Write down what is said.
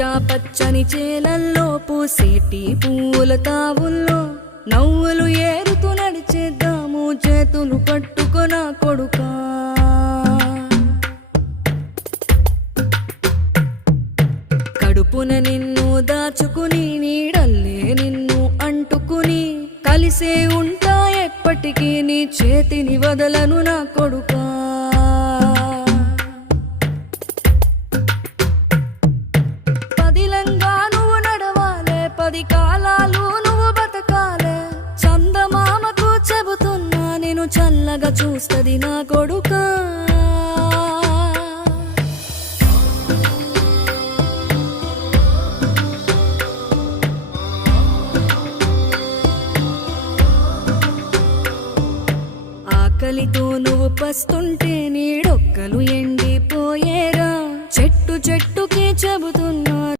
పచ్చా పచ్చని చేలల్లో పూసేటి పూల తావుల్లో నవ్వులు ఏరుతూ నడిచేద్దాము చేతులు పట్టుకొన కొడుకా. కడుపున నిన్ను దాచుకుని నీడల్లే నిన్ను అంటుకుని కలిసే ఉంటా ఎప్పటికీ నీ చేతిని వదలను నా కొడుకా. పదిలంగా నువ్వు నడవాలే, 10 కాలాలు నువ్వు బతకాలే. చందమామకు చెబుతున్నా నేను చల్లగా చూస్తది నా కొడుకా. ఆకలితో నువ్వు పస్తుంటే నీడొక్కలు ఎండిపోయేరా. చెట్టు చెట్టుకి చెబుతున్నా